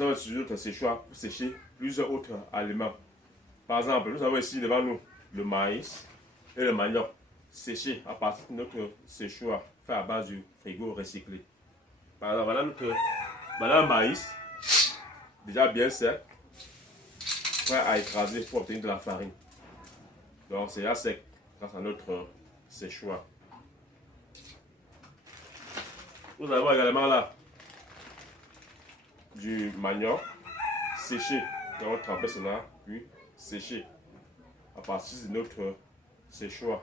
nous avons utilisé notre séchoir pour sécher plusieurs autres aliments. Par exemple, nous avons ici devant nous le maïs et le manioc séchés à partir de notre séchoir fait à base du frigo recyclé. Par exemple, voilà le maïs, déjà bien sec, prêt à écraser pour obtenir de la farine. Donc c'est là sec grâce à notre séchoir. Nous avons également là du manioc séché. Nous allons tremper cela, puis sécher à partir de notre séchoir.